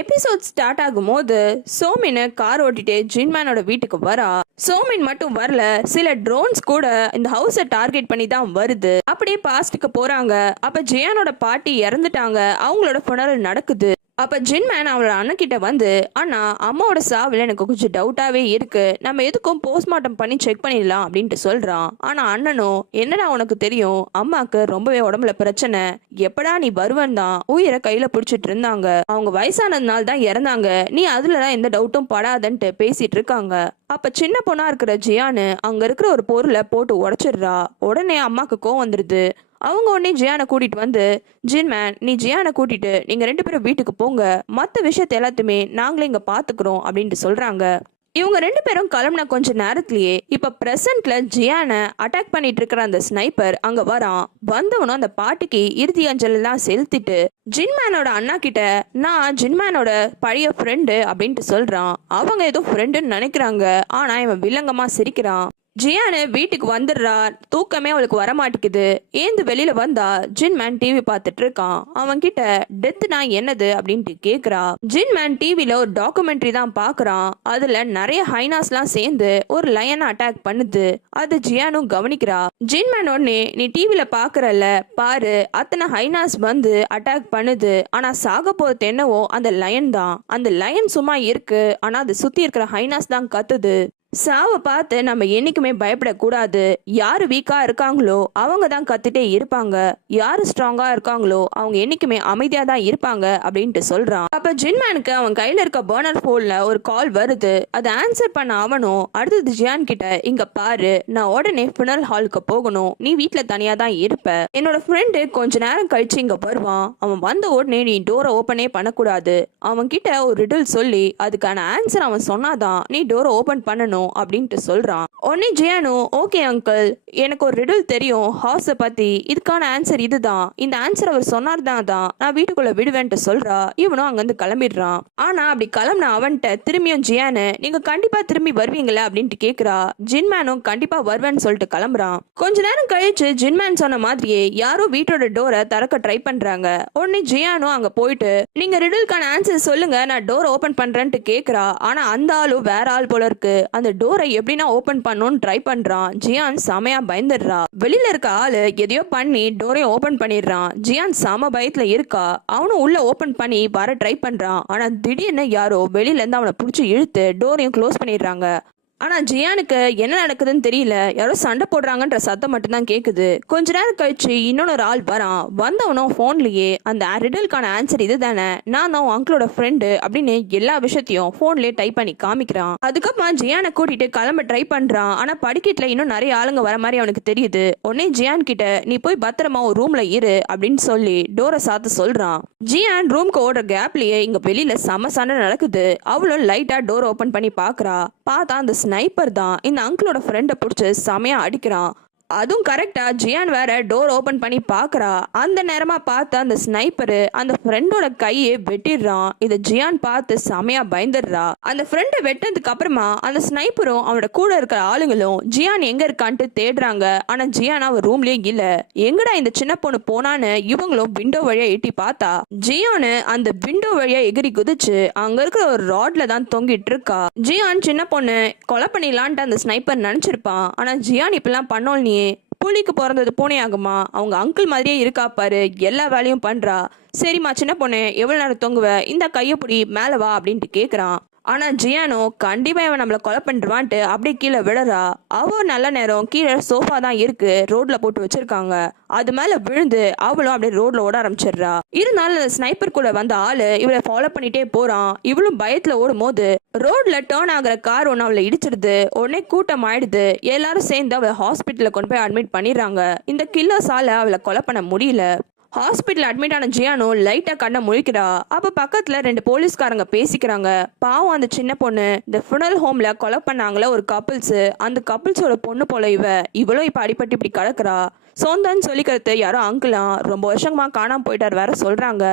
Episode start ஆகும்போது சோமின் car ஓட்டிட்டு ஜின்மேனோட வீட்டுக்கு வரா. சோமின் மட்டும் வரல, சில ட்ரோன்ஸ் கூட இந்த ஹவுஸை டார்கெட் பண்ணி தான் வருது. அப்படியே பாஸ்டுக்கு போறாங்க. அப்ப ஜியானோட பாட்டி இறந்துட்டாங்க, அவங்களோட ஃபுனரல் நடக்குது. அப்ப ஜின்மேன் அவளோட அண்ணன் கிட்ட வந்து, அண்ணா அம்மாவோட சாவில் எனக்கு கொஞ்சம் டவுட்டாவே இருக்கு, நம்ம எதுக்கும் போஸ்ட்மார்ட்டம் பண்ணி செக் பண்ணிடலாம் அப்படின்ட்டு சொல்றான். ஆனா அண்ணனும், என்னடா உனக்கு தெரியும், அம்மாக்கு ரொம்பவே உடம்புல பிரச்சனை, எப்படா நீ வருவன் தான் உயிரை கையில பிடிச்சிட்டு இருந்தாங்க, அவங்க வயசானதுனால தான் இறந்தாங்க, நீ அதுலதான் எந்த டவுட்டும் படாதன்ட்டு பேசிட்டு இருக்காங்க. அப்ப சின்ன பொண்ணா இருக்கிற ஜியானு அங்க இருக்கிற ஒரு பொருளை போட்டு உடைச்சிடுறா. உடனே அம்மாக்கு கோவம் வந்துருது. அவங்க உடனே ஜியானை கூட்டிட்டு வந்து, ஜின்மேன் நீ ஜியானை கூட்டிட்டு நீங்க 2 பேரும் வீட்டுக்கு போங்க, மற்ற விஷயத்த எல்லாத்தையுமே நாங்களே இங்க பாத்துக்கிறோம் அப்படின்ட்டு சொல்றாங்க. இவங்க 2 பேரும் கிளம்புன கொஞ்ச நேரத்திலேயே இப்ப பிரசன்ட்ல ஜியானை அட்டாக் பண்ணிட்டு இருக்கிற அந்த ஸ்னைப்பர் அங்க வரான். வந்தவனும் அந்த பாட்டிக்கு இறுதி அஞ்சல் எல்லாம் செலுத்திட்டு ஜின்மேனோட அண்ணா கிட்ட, நான் ஜின்மேனோட பழைய ஃப்ரெண்டு அப்படின்ட்டு சொல்றான். அவங்க ஏதோ ஃப்ரெண்டுன்னு நினைக்கிறாங்க. ஆனா இவன் வில்லங்கமா சிரிக்கிறான். ஜியானு வீட்டுக்கு வந்துடுறா. தூக்கமே அவளுக்கு வரமாட்டேங்குது. ஏந்து வெளியில வந்தா ஜின்மேன் டிவி பார்த்துட்டு இருக்கான். அவன் கிட்ட டெத்னா என்னது அப்படின்ட்டு கேக்குறா. ஜின்மேன் டிவில ஒரு டாக்குமெண்ட்ரி தான் பாக்குறான். அதுல நிறைய ஹைனாஸ்லாம் சேர்ந்து ஒரு லயனை அட்டாக் பண்ணுது. அது ஜியானும் கவனிக்கிறா. ஜின்மேன் உடனே, நீ டிவில பாக்குறல பாரு, அத்தனை ஹைனாஸ் வந்து அட்டாக் பண்ணுது, ஆனா சாக போறது என்னவோ அந்த லயன் தான். அந்த லயன் சும்மா இருக்கு, ஆனா அது சுத்தி இருக்கிற ஹைனாஸ் தான் கத்துது. சாவை பார்த்து நம்ம என்னைக்குமே பயப்படக்கூடாது. யாரு வீக்கா இருக்காங்களோ அவங்க தான் கத்துட்டே இருப்பாங்க, யாரு ஸ்ட்ராங்கா இருக்காங்களோ அவங்க என்னைக்குமே அமைதியா தான் இருப்பாங்க அப்படின்ட்டு சொல்றான். அப்ப ஜின்மேனுக்கு அவன் கையில இருக்க பர்னர் போன்ல ஒரு கால் வருது. அதை ஆன்சர் பண்ண அவனும் அடுத்தது ஜியான் கிட்ட, இங்க பாரு, நான் உடனே ஃபினரல் ஹாலுக்கு போகணும், நீ வீட்டுல தனியா தான் இருப்ப, என்னோட ஃப்ரெண்டு கொஞ்ச நேரம் கழிச்சு இங்க வருவான், அவன் வந்த உடனே நீ டோரை ஓப்பனே பண்ணக்கூடாது, அவன் கிட்ட ஒரு ரிடில் சொல்லி அதுக்கான ஆன்சர் அவன் சொன்னாதான் நீ டோரை ஓபன் பண்ணணும் அப்படின்ட்டு சொல்றான். உடனே ஜியானு, ஓகே அங்கிள், எனக்கு ஒரு ரிடில் தெரியும் ஹார்ஸை பத்தி, இதுக்கான ஆன்சர் இதுதான், இந்த ஆன்சர் அவர் சொன்னார்தான் தான் நான் வீட்டுக்குள்ள விடுவேன்ட்டு சொல்றா. இவனும் அங்கிருந்து கிளம்பிடுறான். ஆனா அப்படி கிளம்பின அவன்கிட்ட திரும்பியும் ஜியானு, நீங்க கண்டிப்பா திரும்பி வருவீங்களா அப்படின்ட்டு கேக்குறா. ஜின்மேனும் கண்டிப்பா வருவேன்னு சொல்லிட்டு கிளம்புறான். கொஞ்ச நேரம் கழிச்சு ஜின்மேன் சொன்ன மாதிரியே யாரோ வீட்டோட டோரை திறக்க ட்ரை பண்றாங்க. உடனே ஜியானும் அங்க போயிட்டு, நீங்க ரிடிலுக்கான ஆன்சர் சொல்லுங்க, நான் டோரை ஓபன் பண்றேன்ட்டு கேக்குறா. ஆனா அந்த ஆளும் வேற ஆள் போல இருக்கு. அந்த டோரை எப்படின்னா ஓபன் பண்ணணும்னு ட்ரை பண்றான். ஜியான் செமையா பயந்துடுறா. வெளியில இருக்க ஆளு எதையோ பண்ணி டோரை ஓபன் பண்ணிடுறான். ஜியான் செம பயத்துல இருக்கா. அவனும் உள்ள ஓபன் பண்ணி வர ட்ரை பண்றான். ஆனா திடீர்னு யாரோ வெளியில இருந்து அவனை பிடிச்சி இழுத்து டோரையும் க்ளோஸ் பண்ணிடுறாங்க. ஆனா ஜியானுக்கு என்ன நடக்குதுன்னு தெரியல. யாரோ சண்டை போடுறாங்கன்ற சத்தம் மட்டும்தான் கேக்குது. கொஞ்ச நேரம் கழிச்சு இன்னொரு ஆள் வரான். வந்தவனும் போன்லயே, அந்த ரிடலுக்கான ஆன்சர் இதுதானே, நான் தான் அங்கிளோட ஃப்ரெண்டு அப்படின்னு எல்லா விஷயத்தையும் போன்லயே டைப் பண்ணி காமிக்கிறான். அதுக்கப்புறமா ஜியானை கூட்டிட்டு கிளம்ப ட்ரை பண்றான். ஆனா படிக்கட்டுல இன்னும் நிறைய ஆளுங்க வர மாதிரி அவனுக்கு தெரியுது. உடனே ஜியான் கிட்ட, நீ போய் பத்திரமா ஒரு ரூம்ல இரு அப்படின்னு சொல்லி டோரை சாத்த சொல்றான். ஜியான் ரூம்க்கு ஓடுற கேப்லயே இங்க வெளியில செம சண்டை நடக்குது. அவளும் லைட்டா டோர் ஓபன் பண்ணி பாக்குறா. பார்த்தா அந்த ஸ்னைப்பர் தான் இந்த அங்கிளோட ஃப்ரெண்டை பிடிச்சி செமையா அடிக்கிறான். அதுவும் கரெக்டா ஜியான் வேற டோர் ஓபன் பண்ணி பாக்குறா. அந்த நேரமா பார்த்து அந்த ஸ்னைப்பரு அந்த ஃப்ரெண்டோட கையை வெட்டிடுறான். இதை ஜியான் பார்த்து செமையா பயந்துடுறா. அந்த ஃப்ரெண்டை வெட்டினதுக்கு அப்புறமா அந்த ஸ்னைப்பரும் அவனோட கூட இருக்கிற ஆளுங்களும் ஜியான் எங்க இருக்கான்ட்டு தேடுறாங்க. ஆனா ஜியான் அவ ரூம்லயே இல்ல. எங்கடா இந்த சின்ன பொண்ணு போனான்னு இவங்களும் விண்டோ வழியா எட்டி பார்த்தா ஜியானு அந்த விண்டோ வழியா எகிரி குதிச்சு அங்க இருக்கிற ஒரு ராட்ல தான் தொங்கிட்டு இருக்கா. ஜியான் சின்ன பொண்ணு கொலை பண்ணிடலான்ட்டு அந்த ஸ்னைப்பர் நினைச்சிருப்பான். ஆனா ஜியான் இப்பெல்லாம் பண்ணோல், நீ புலிக்கு பிறந்தது பூனை ஆகுமா, அவங்க அங்கிள் மாதிரியே இருக்கா பாரு, எல்லா வேலையும் பண்றா, சரிம்மா சின்ன பொண்ணு எவ்வளவு நேரம் தொங்குவ, இந்த கையப்படி மேல வா அப்படின்ட்டு கேக்குறான். ஆனா ஜியானோ கண்டிப்பா இவன் நம்மள கொலை பண்ணிடுவான்ட்டு அப்படியே கீழே விழறா. அவ நல்ல நேரம் கீழே சோஃபா தான் இருக்கு, ரோட்ல போட்டு வச்சிருக்காங்க, அது மேல விழுந்து அவளும் அப்படியே ரோட்ல ஓட ஆரம்பிச்சிடுறா. இருந்தாலும் ஸ்னைப்பர் கூட வந்த ஆளு இவளை ஃபாலோ பண்ணிட்டே போறான். இவளும் பயத்துல ஓடும் போது ரோட்ல டேர்ன் ஆகிற கார் ஒன்னு அவளை இடிச்சிடுது. உடனே கூட்டம் ஆயிடுது. எல்லாரும் சேர்ந்து அவளை ஹாஸ்பிட்டல்ல கொண்டு போய் அட்மிட் பண்ணிடுறாங்க. இந்த கில்லர்ஸால அவளை கொலை பண்ண முடியல. ஹாஸ்பிட்டல் அட்மிட் ஆன ஜியானோ லைட்டா கண்ணை முழிக்கிறா. அப்ப பக்கத்துல 2 போலீஸ்காரங்க பேசிக்கிறாங்க. பாவம் அந்த சின்ன பொண்ணு, இந்த ஃபுனரல் ஹோம்ல கொலை பண்ணாங்களே ஒரு கப்பிள்ஸ், அந்த கப்பிள்ஸோட பொண்ணு போல இவளும் இப்ப அடிபட்டு இப்படி கிடக்குறா. சொந்தன்னு சொல்லிக்கிறது யாரோ அங்கிளாம் ரொம்ப வருஷமா காணாம போயிட்டார் வேற சொல்றாங்க.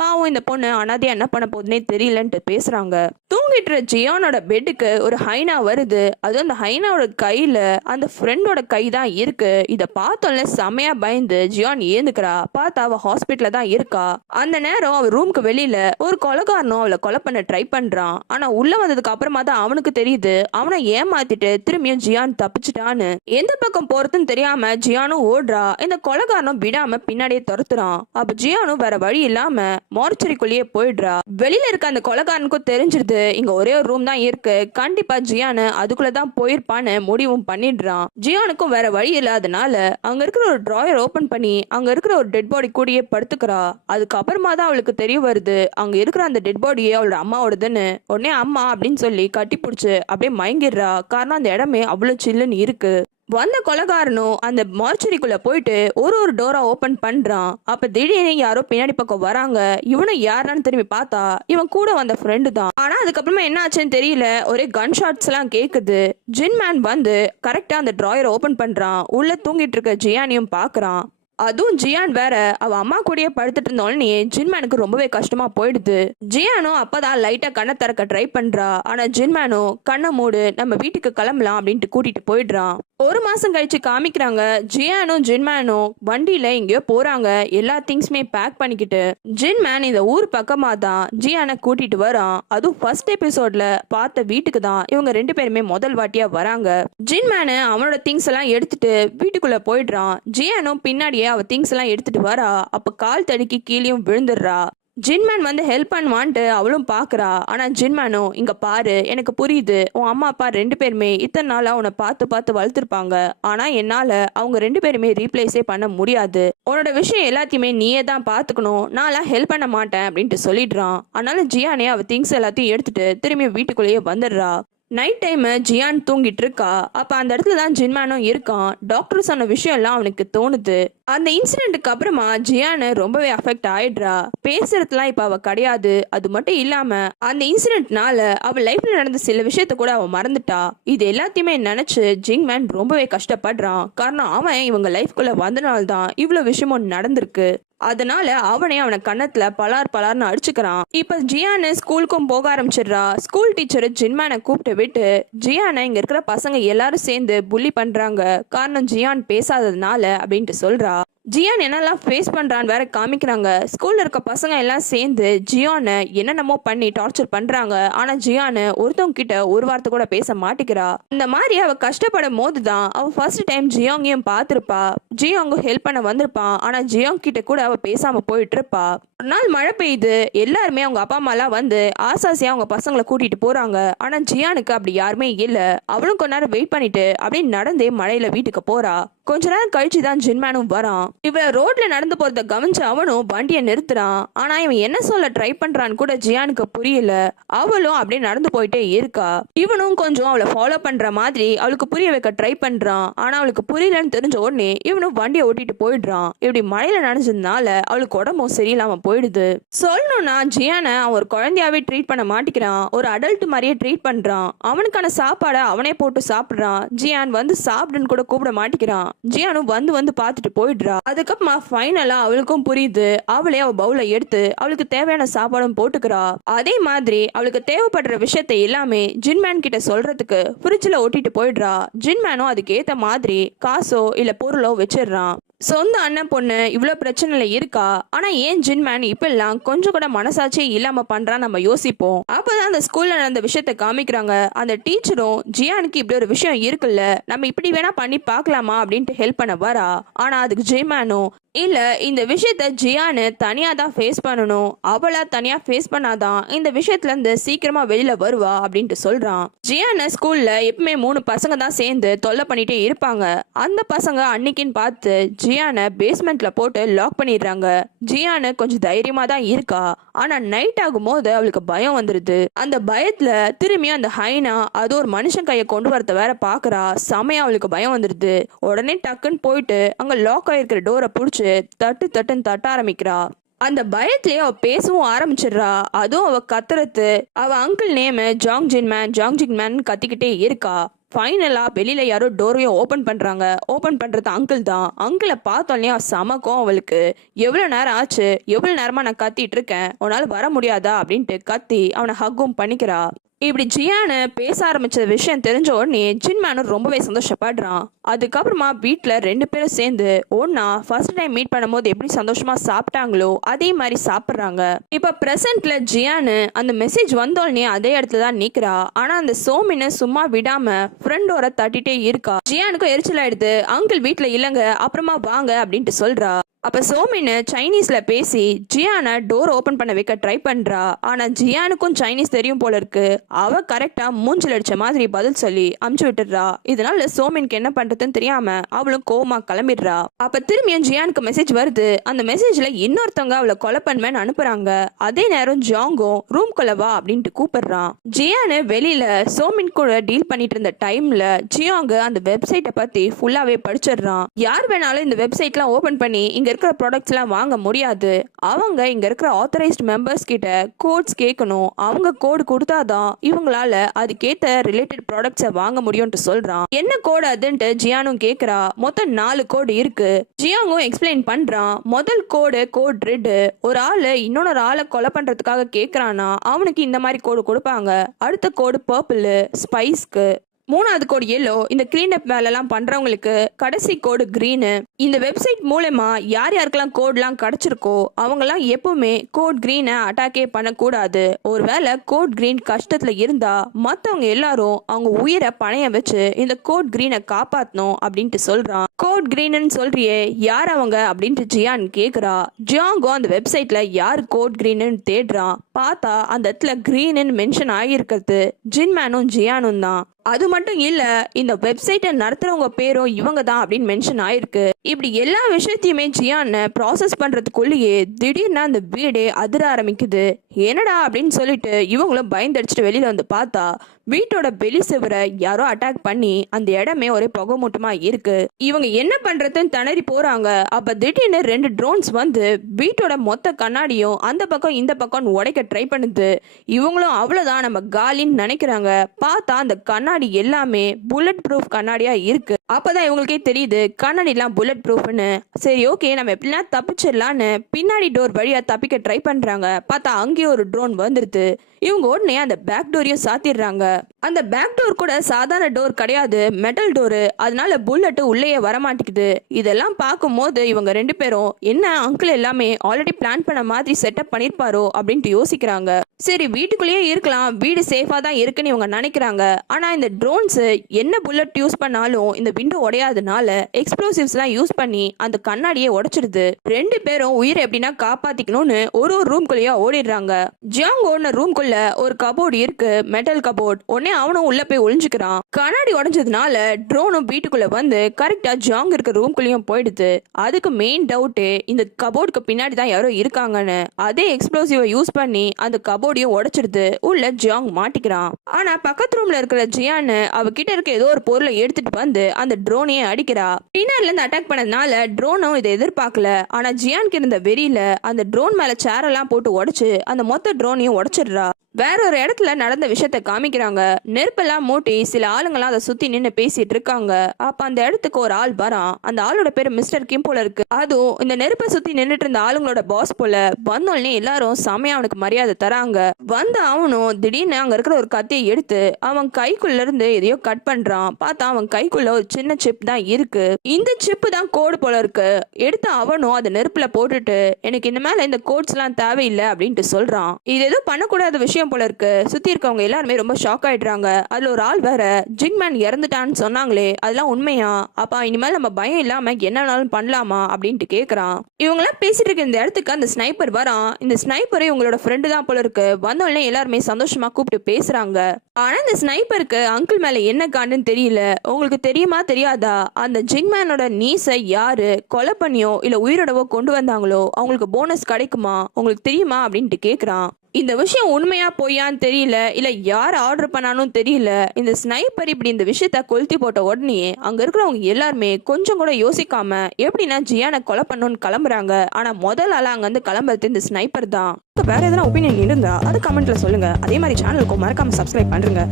பாவம் இந்த பொண்ணு அனாதையா என்ன பண்ண போகுதுன்னே தெரியலன்ட்டு பேசுறாங்க. தூங்கிட்டு ஜியானோட பெட்டுக்கு ஒரு ஹைனா வருது. அது அந்த ஹைனாவோட கையில அந்த ஃப்ரெண்டோட கை தான் இருக்கு. இத பார்த்தோம்ல செமையா பயந்து ஜியான் ஏந்துக்கிறா. பார்த்தா அவ ஹாஸ்பிட்டல்ல தான் இருக்கா. அந்த நேரம் அவ ரூமுக்கு வெளியில ஒரு கொலைகாரனும் அவளை கொலை பண்ண ட்ரை பண்றான். ஆனா உள்ள வந்ததுக்கு அப்புறமா தான் அவனுக்கு தெரியுது அவனை ஏமாத்திட்டு திரும்பியும் ஜியான் தப்பிச்சுட்டான்னு. எந்த பக்கம் போறதுன்னு தெரியாம ஜியானும் ஓடுறா. இந்த கொலைகாரனும் விடாம பின்னாடியே துரத்துறான். அப்ப ஜியானும் வேற வழி இல்லாம மார்ச்சரிக்குள்ளேயே போயிடுறா. வெளியில இருக்க அந்த கொலைகாரனுக்கும் தெரிஞ்சிருது இங்க ஒரே ஒரு ரூம் தான் இருக்கு, கண்டிப்பா ஜியானு அதுக்குள்ளதான் போயிருப்பான்னு முடிவும் பண்ணிடுறான். ஜியானுக்கும் வேற வழி இல்லாதனால அங்க இருக்கிற ஒரு டிராயர் ஓபன் பண்ணி அங்க இருக்கிற ஒரு டெட் பாடி கூடயே படுத்துக்கிறா. அதுக்கப்புறமா தான் அவளுக்கு தெரிய வருது அங்க இருக்கிற அந்த டெட் பாடியே அவளோட அம்மாவோடதுன்னு. உடனே அம்மா அப்படின்னு சொல்லி கட்டி பிடிச்சு அப்படியே மயங்கிடுறா. காரணம் அந்த இடமே அவ்வளவு சில்லுன்னு இருக்கு. வந்த கொலைகாரனும் அந்த மார்ச்சரிக்குள்ள போயிட்டு ஒரு டோரா ஓபன் பண்றான். அப்ப திடீர்னு யாரோ பின்னாடி பக்கம் வராங்க. இவனும் யாரான்னு திரும்பி பார்த்தா இவன் கூட வந்த ஃப்ரெண்டு தான். ஆனா அதுக்கப்புறமா என்ன ஆச்சுன்னு தெரியல, ஒரே கன் ஷாட்ஸ் எல்லாம் கேக்குது. ஜின்மேன் வந்து கரெக்டா அந்த டிராயர் ஓபன் பண்றான். உள்ள தூங்கிட்டு இருக்க ஜியானியும் பாக்குறான். அதுவும் ஜியான் வேற அவ அம்மா கூடயே படுத்துட்டு இருந்தோடனே ஜின்மேனுக்கு ரொம்பவே கஷ்டமா போயிடுது. ஜியானும் அப்பதான் லைட்டா கண்ணை திறக்க ட்ரை பண்றா. ஆனா ஜின்மேனும் கண்ணை மூடு நம்ம வீட்டுக்கு கிளம்பலாம் அப்படின்ட்டு கூட்டிட்டு போயிடுறான். ஒரு மாசம் கழிச்சு காமிக்கிறாங்க ஜியானும் ஜின்மேனும் வண்டியில எங்கேயோ போறாங்க. எல்லா திங்ஸுமே பேக் பண்ணிக்கிட்டு. ஜின்மேன் இந்த ஊர் பக்கமா தான் ஜியானை கூட்டிட்டு வரான். அதுவும் ஃபர்ஸ்ட் எபிசோட்ல பார்த்த வீட்டுக்கு தான் இவங்க ரெண்டு பேருமே முதல் வாட்டியா வராங்க. ஜின்மேனு அவனோட திங்ஸ் எல்லாம் எடுத்துட்டு வீட்டுக்குள்ள போயிடுறான். ஜியானும் பின்னாடியே அவ திங்ஸ் எல்லாம் எடுத்துட்டு வரா. அப்ப கால் தடுக்கி கீழேயும் விழுந்துடுறா. ஜின்மேன் வந்து ஹெல்ப் பண்ணுவான்ட்டு அவளும் பாக்குறா. ஆனா ஜின்மேனும் இங்க பாரு எனக்கு புரியுது உன் அம்மா அப்பா ரெண்டு பேருமே இத்தனை நாளா உன்னை பார்த்து பார்த்து வளர்த்துருப்பாங்க. ஆனா என்னால அவங்க ரெண்டு பேருமே ரீப்ளேஸே பண்ண முடியாது. உன்னோட விஷயம் எல்லாத்தையுமே நீயே தான் பாத்துக்கணும். நான்லாம் ஹெல்ப் பண்ண மாட்டேன் அப்படின்ட்டு சொல்லிடுறான். அதனால ஜியானே அவ திங்ஸ் எல்லாத்தையும் எடுத்துட்டு திரும்பி வீட்டுக்குள்ளேயே வந்துடுறா. நைட் டைம் ஜியான் தூங்கிட்டு இருக்கா. அப்ப அந்த இடத்துல தான் ஜின்மேனும் இருக்கான். டாக்டர் சொன்ன விஷயம் எல்லாம் அவனுக்கு தோணுது. அந்த இன்சிடென்ட்டுக்கு அப்புறமா ஜியானு ரொம்பவே அஃபெக்ட் ஆயிடுறா. பேசுறதுலாம் இப்ப அவ கிடையாது. அது மட்டும் இல்லாம அந்த இன்சிடென்ட்னால அவ லைஃப்ல நடந்த சில விஷயத்த கூட அவ மறந்துட்டா. இது எல்லாத்தையுமே நினைச்சு ஜிங்மேன் ரொம்பவே கஷ்டப்படுறான். காரணம் அவன் இவங்க லைஃப்குள்ள வந்தனால்தான் இவ்வளவு விஷயமும் நடந்திருக்கு. அதனால அவனை கன்னத்துல பலார்னு அடிச்சுக்கிறான். இப்ப ஜியானு ஸ்கூலுக்கும் போக ஆரம்பிச்சிடுறா. ஸ்கூல் டீச்சர் ஜின்மேனை கூப்பிட்டு விட்டு ஜியானை இங்க இருக்கிற பசங்க எல்லாரும் சேர்ந்து புள்ளி பண்றாங்க. காரணம் ஜியான் பேசாததுனால அப்படின்ட்டு சொல்றா. ஜியான் என்னெல்லாம் ஃபேஸ் பண்றான்னு வேற காமிக்கிறாங்க. ஸ்கூல்ல இருக்க பசங்க எல்லாம் சேர்ந்து ஜியானை என்னென்னமோ பண்ணி டார்ச்சர் பண்றாங்க. ஆனா ஜியானு ஒருத்தவங்க கிட்ட ஒரு வார்த்தை கூட பேச மாட்டேங்கிறா. இந்த மாதிரி அவ கஷ்டப்படும் போதுதான் அவ ஃபர்ஸ்ட் டைம் ஜியோங்கையும் பார்த்திருப்பா. ஜியோங்க ஹெல்ப் பண்ண வந்திருப்பான். ஆனா ஜியோங் கிட்ட கூட அவ பேசாம போயிட்டு இருப்பா. ஒரு நாள் மழை பெய்யுது. எல்லாருமே அவங்க அப்பா அம்மா எல்லாம் வந்து ஆசாசியா அவங்க பசங்களை கூட்டிட்டு போறாங்க. ஆனா ஜியானுக்கு அப்படி யாருமே இல்ல. அவளும் கொஞ்ச நேரம் வெயிட் பண்ணிட்டு அப்படியே நடந்தே மழையில வீட்டுக்கு போறா. கொஞ்ச நேரம் கழிச்சுதான் ஜின்மேனும் வரான். இவ ரோட்ல நடந்து போறத கவனிச்சு அவனும் வண்டியை நிறுத்துறான். ஆனா இவன் என்ன சொல்ல ட்ரை பண்றான்னு கூட ஜியானுக்கு புரியல. அவளும் அப்படியே நடந்து போயிட்டே இருக்கா. இவனும் கொஞ்சம் அவளை ஃபாலோ பண்ற மாதிரி அவளுக்கு புரிய வைக்க ட்ரை பண்றான். ஆனா அவளுக்கு புரியலன்னு தெரிஞ்ச உடனே இவனும் வண்டியை ஓட்டிட்டு போயிடுறான். இப்படி மழையில நனைஞ்சதுனால அவளுக்கு உடம்பும் சரியில்லாம போயிடுது. சொல்லணும்னா ஜியானை அவன் ஒரு குழந்தையாவே ட்ரீட் பண்ண மாட்டேங்கிறான். ஒரு அடல்ட் மாதிரியே ட்ரீட் பண்றான். அவனுக்கான சாப்பாடை அவனே போட்டு சாப்பிடுறான். ஜியான் வந்து சாப்பிடுன்னு கூட கூப்பிட மாட்டேங்கிறான். ஜியானும் வந்து பார்த்துட்டு போயிடுறா. அதுக்கப்புறமா ஃபைனலா அவளுக்கும் புரியுது. அவளே அவ பவுல எடுத்து அவளுக்கு தேவையான சாப்பாடும் போட்டுக்கிறா. அதே மாதிரி அவளுக்கு தேவைப்படுற விஷயத்தை எல்லாமே ஜின்மேன் கிட்ட சொல்றதுக்கு ஃப்ரிட்ஜ்ல ஒட்டிட்டு போயிடுறா. ஜின்மேனும் அதுக்கு ஏத்த மாதிரி காசோ இல்ல பொருளோ வச்சிடுறான். சொந்த அண்ணன் பொண்ணு இவ்வளவு பிரச்சனைல இருக்கா. ஆனா ஏன் ஜின்மேன் இப்ப எல்லாம் கொஞ்சம் கூட மனசாட்சியே இல்லாம பண்றான் நம்ம யோசிப்போம். அப்பதான் அந்த ஸ்கூல்ல நடந்த விஷயத்த காமிக்கிறாங்க. அந்த டீச்சரும் ஜியானுக்கு இப்படி ஒரு விஷயம் இருக்குல்ல, நம்ம இப்படி வேணா பண்ணி பாக்கலாமா அப்படின்ட்டு ஹெல்ப் பண்ண வரா. ஆனா அதுக்கு ஜின்மேனும் இல்ல, இந்த விஷயத்த ஜியானு தனியா தான் ஃபேஸ் பண்ணணும். அவளா தனியா ஃபேஸ் பண்ணாதான் இந்த விஷயத்துல இருந்து சீக்கிரமா வெளியில வருவா அப்படின்ட்டு சொல்றான். ஜியானு ஸ்கூல்ல எப்பவுமே 3 பசங்க தான் சேர்ந்து தொல்லை பண்ணிட்டே இருப்பாங்க. அந்த பசங்க அன்னைக்குன்னு பார்த்து ஜியானை பேஸ்மெண்ட்ல போட்டு லாக் பண்ணிடுறாங்க. ஜியானு கொஞ்சம் தைரியமா தான் இருக்கா. ஆனா நைட் ஆகும் போது அவளுக்கு பயம் வந்துருது. அந்த பயத்துல திரும்பியும் அந்த ஹைனா அது ஒரு மனுஷன் கையை கொண்டு வரத வேற பாக்குறா. செமையா அவளுக்கு பயம் வந்துருது. உடனே டக்குன்னு போயிட்டு அங்க லாக் ஆயிருக்கிற டோரை புடிச்சு தட்டுன்னு தட்ட ஆரம்பிக்கிறா. அந்த பயத்திலேயே அவ பேசவும் ஆரம்பிச்சிடுறா. அதுவும் அவ கத்துறது அவ அங்கிள் நேம் ஜாங் ஜின்மேன் கத்திக்கிட்டே இருக்கா. ஃபைனலா வெளியில யாரோ டோரையும் ஓபன் பண்றாங்க. ஓபன் பண்றது அங்கிள் தான். அங்கிளை பார்த்தோன்னே சமக்கும் அவளுக்கு. எவ்வளவு நேரம் ஆச்சு, எவ்வளவு நேரமா நான் கத்திட்டு இருக்கேன், உன்னால வர முடியாதா அப்படின்ட்டு கத்தி அவனை ஹக்கும் பண்ணிக்கிறா. இப்படி ஜியானு பேச ஆரம்பிச்ச விஷயம் தெரிஞ்ச உடனே ஜின்மேனும் ரொம்பவே சந்தோஷப்படுறான். அதுக்கப்புறமா வீட்டில் 2 பேரும் சேர்ந்து ஒன்னா ஃபர்ஸ்ட் டைம் மீட் பண்ணும்போது எப்படி சந்தோஷமா சாப்பிட்டாங்களோ அதே மாதிரி சாப்பிட்றாங்க. இப்போ ப்ரெசென்ட்ல ஜியானு அந்த மெசேஜ் வந்தோடனே அதே இடத்துல தான் நிற்கிறா. ஆனால் அந்த சோமினை சும்மா விடாம ஃப்ரெண்டோட தட்டிட்டே இருக்கா. ஜியானுக்கும் எரிச்சல் ஆயிடுது. அங்கிள் வீட்டில் இல்லைங்க, அப்புறமா வாங்க அப்படின்ட்டு சொல்றா. அப்ப சோமின் சைனீஸ்ல பேசி ஜியானை டோர் ஓபன் பண்ண வைக்க ட்ரை பண்றா. ஆனா ஜியானுக்கும் சைனீஸ் தெரியும் போல இருக்கு. அவ கரெக்டா மூஞ்சில் அடிச்ச மாதிரி பதில் சொல்லி அமுச்சு விட்டுடுறா. இதனால சோமினுக்கு என்ன பண்றதுன்னு தெரியாம அவளும் கோமா கிளம்பிடுறா. அப்ப திரும்பியும் ஜியானுக்கு மெசேஜ் வருது. அந்த மெசேஜ்ல இன்னொருத்தவங்க அவளை கொலை பண்ணுவேன்னு அனுப்புறாங்க. அதே நேரம் ஜாங்கும் ரூம் குள்ள வா அப்படின்ட்டு கூப்பிடுறான். ஜியானு வெளியில சோமின் கூட டீல் பண்ணிட்டு இருந்த டைம்ல ஜியாங் அந்த வெப்சைட்டை பத்தி ஃபுல்லாவே படிச்சிடுறான். யார் வேணாலும் இந்த வெப்சைட்லாம் ஓபன் பண்ணி இங்க இருக்கிற ப்ராடக்ட்ஸ் எல்லாம் வாங்க முடியாது. அவங்க இங்க இருக்கிற ஆத்தரைஸ்ட் மெம்பர்ஸ் கிட்ட கோட்ஸ் கேட்கணும். அவங்க கோடு கொடுத்தாதான் இவங்களால அதுக்கேத்த ரிலேட்டட் ப்ராடக்ட்ஸை வாங்க முடியும்னு சொல்றான். என்ன கோடு அதுன்ட்டு ஜியானும் கேக்குறா. மொத்தம் 4 கோடு இருக்கு. ஜியாங்கும் எக்ஸ்பிளைன் பண்றான். முதல் கோடு கோட் ரெட். ஒரு ஆளு இன்னொரு ஆளை கொலை பண்றதுக்காக கேக்குறானா அவனுக்கு இந்த மாதிரி கோடு கொடுப்பாங்க. அடுத்த கோடு பர்பிள் ஸ்பைஸ்க்கு. 3வது கோடு எல்லோ, இந்த கிளீன் அப் வேலைலாம் பண்றவங்களுக்கு. கடைசி கோடு கிரீனு. இந்த வெப்சைட் மூலமா யார் யாருக்கெல்லாம் கோட்லாம் கிடைச்சிருக்கோ அவங்கெல்லாம் எப்பவுமே கோட் கிரீனை அட்டாக்கே பண்ணக்கூடாது. ஒருவேளை கோட் கிரீன் கஷ்டத்துல இருந்தா மற்றவங்க எல்லாரும் அவங்க உயிரை பணைய வச்சு இந்த கோட் கிரீனை காப்பாற்றணும் அப்படின்ட்டு சொல்றான். கோட் கிரீன்னு சொல்றியே, யார் அவங்க அப்படின்ட்டு ஜியான் கேக்குறா. ஜியாங்கோ அந்த வெப்சைட்ல யார் கோட் கிரீன்னு தேடுறான். பார்த்தா அந்த இடத்துல கிரீன்னு மென்ஷன் ஆகியிருக்கிறது ஜின்மேனும் ஜியானும் தான். அது மட்டும் இல்ல, இந்த வெப்சைட்டை நடத்துறவங்க பேரும் இவங்க தான் அப்படின்னு மென்ஷன் ஆயிருக்கு. இப்படி எல்லா விஷயத்தையுமே ஜியான் ப்ராசஸ் பண்றதுக்குள்ளேயே திடீர்னு அந்த வீடே அதிர ஆரம்பிக்குது. என்னடா அப்படின்னு சொல்லிட்டு இவங்களும் பயந்தடிச்சுட்டு வெளியில வந்து பார்த்தா வீட்டோட வெளி சுவரை யாரோ அட்டாக் பண்ணி அந்த இடமே ஒரே புகை மூட்டமா இருக்கு. இவங்க என்ன பண்றதுன்னு திணறி போறாங்க. அப்ப திடீர்னு 2 ட்ரோன்ஸ் வந்து வீட்டோட மொத்த கண்ணாடியும் அந்த பக்கம் இந்த பக்கம் உடைக்க ட்ரை பண்ணுது. இவங்களும் அவ்வளவுதான் நம்ம காலின்னு நினைக்கிறாங்க. பார்த்தா அந்த கண்ணாடி எல்லாமே புல்லட் ப்ரூஃப் கண்ணாடியா இருக்கு. அப்பதான் இவங்களுக்கே தெரியுது கண்ணாடி எல்லாம் புல்லட் ப்ரூஃப்னு. சரி ஓகே, நம்ம எப்படிலாம் தப்பிச்சிடலான்னு பின்னாடி டோர் வழியா தப்பிக்க ட்ரை பண்றாங்க. பார்த்தா அங்கேயும் ஒரு ட்ரோன் வந்துருது. இவங்க உடனே அந்த பேக் டோரையும் சாத்திடுறாங்க. அந்த பேக் டோர் கூட சாதாரண டோர் கிடையாது, மெட்டல் டோரு. அதனால புல்லட் உள்ளேயே வரமாட்டேங்குது. இதெல்லாம் பார்க்கும்போது இவங்க 2 பேரும் என்ன அங்கிள் எல்லாமே ஆல்ரெடி பிளான் பண்ண மாதிரி செட்டப் பண்ணிருப்பாரோ அப்படின்ட்டு யோசிக்கிறாங்க. சரி வீட்டுக்குள்ளேயே இருக்கலாம், வீடு சேஃபா தான் இருக்குன்னு இவங்க நினைக்கிறாங்க. ஆனா இந்த ட்ரோன்ஸ் என்ன புல்லட் யூஸ் பண்ணாலும் இந்த விண்டோ உடையாதனால எக்ஸ்ப்ளோசிவ்ஸ் எல்லாம் யூஸ் பண்ணி அந்த கண்ணாடியை உடைச்சிடுது. 2 பேரும் உயிரை எப்படின்னா காப்பாத்திக்கணும்னு ஒரு ரூம்குள்ளேயே ஓடிடுறாங்க. ஜியாங் ஓடின ரூம்குள்ள ஒரு கபோர்டு இருக்கு, மெட்டல் கபோர்ட். உடனே அவனும் உள்ள போய் ஒளிஞ்சுக்கிறான். கண்ணாடி உடைஞ்சதுனால ட்ரோனும் வீட்டுக்குள்ள வந்து கரெக்டா ஜியாங் இருக்க ரூம்குள்ளேயும் போயிடுது. அதுக்கு மெயின் டவுட்டே இந்த கபோர்டுக்கு பின்னாடி தான் யாரோ இருக்காங்கன்னு. அதே எக்ஸ்ப்ளோசிவை யூஸ் பண்ணி அந்த கபோர்டையும் உடைச்சிடுது. உள்ள ஜியாங் மாட்டிக்கிறான். ஆனா பக்கத்து ரூம்ல இருக்கிற ஜியான் அவகிட்ட இருக்க ஏதோ ஒரு பொருளை எடுத்துட்டு வந்து அந்த ட்ரோனையே அடிக்கிறா. பின்னாடில இருந்து அட்டாக் பண்ணதுனால ட்ரோனும் இதை எதிர்பார்க்கல. ஆனா ஜியானுக்கு இருந்த வெறியில அந்த ட்ரோன் மேல சேர் எல்லாம் போட்டு உடைச்சு அந்த மொத்த ட்ரோனையும் உடைச்சிடுறா. வேற ஒரு இடத்துல நடந்த விஷயத்த காமிக்கிறாங்க. நெருப்பெல்லாம் மூட்டி சில ஆளுங்கெல்லாம் அதை சுத்தி நின்று பேசிட்டு இருக்காங்க. அப்ப அந்த இடத்துக்கு ஒரு ஆள் வரான். அந்த ஆளோட பேரு மிஸ்டர் கிம் போல இருக்கு. அதுவும் இந்த நெருப்பை சுத்தி நின்றுட்டு இருந்த ஆளுங்களோட பாஸ் போல. வந்தோடனே எல்லாரும் செமையா அவனுக்கு மரியாதை தராங்க. வந்த அவனும் திடீர்னு அங்க இருக்கிற ஒரு கத்தியை எடுத்து அவன் கைக்குள்ள இருந்து எதையோ கட் பண்றான். பார்த்தா அவன் கைக்குள்ள ஒரு சின்ன சிப் தான் இருக்கு. இந்த சிப்பு தான் கோடு போல இருக்கு. எடுத்து அவனும் அதை நெருப்புல போட்டுட்டு எனக்கு இந்த மேல இந்த கோட்ஸ் எல்லாம் தேவையில்லை அப்படின்ட்டு சொல்றான். இது ஏதோ பண்ணக்கூடாத விஷயம் போல இருக்கு. சுத்தி இருக்கவங்க எல்லாருமே ரொம்ப ஷாக் ஆயிடுறாங்க. அதுல ஒரு ஆள் வேற ஜிங்மேன் இறந்துட்டான்னு சொன்னாங்களே, அதெல்லாம் உண்மையா? அப்பா இனிமேல் நம்ம பயம் இல்லாம என்னன்னாலும் பண்ணலாமா அப்படின்ட்டு கேக்குறான். இவங்க எல்லாம் பேசிட்டு இருக்க இந்த இடத்துக்கு அந்த ஸ்னைப்பர் வரான். இந்த ஸ்னைப்பரே உங்களோட ஃப்ரெண்டு தான் போல இருக்கு. வந்தோடனே எல்லாருமே சந்தோஷமா கூப்பிட்டு பேசுறாங்க. ஆனா இந்த ஸ்னைப்பருக்கு அங்கிள் மேல என்ன காண்டுன்னு தெரியல. உங்களுக்கு தெரியுமா தெரியாதா, அந்த ஜிங்மேனோட நீஸை யாரு கொலை பண்ணியோ இல்ல உயிரோடவோ கொண்டு வந்தாங்களோ அவங்களுக்கு போனஸ் கிடைக்குமா உங்களுக்கு தெரியுமா அப்படின்ட்டு கேக்குறான். இந்த விஷயம் உண்மையா பொய்யான்னு தெரியல, இல்ல யார் ஆர்டர் பண்ணானும் தெரியல. இந்த ஸ்னைப்பர் இப்படி இந்த விஷயத்த கொளுத்தி போட்ட உடனே அங்க இருக்கிறவங்க எல்லாருமே கொஞ்சம் கூட யோசிக்காம எப்படின்னா ஜியானை கொலை பண்ணணும்னு கிளம்புறாங்க. ஆனா முதல் ஆளா அங்க வந்து கிளம்புறது இந்த ஸ்னைப்பர் தான். வேற எதனா ஒப்பீனியன் இருந்தா அது கமெண்ட்ல சொல்லுங்க. அதே மாதிரி சேனலுக்கு மறக்காம சப்ஸ்கிரைப் பண்றீங்க.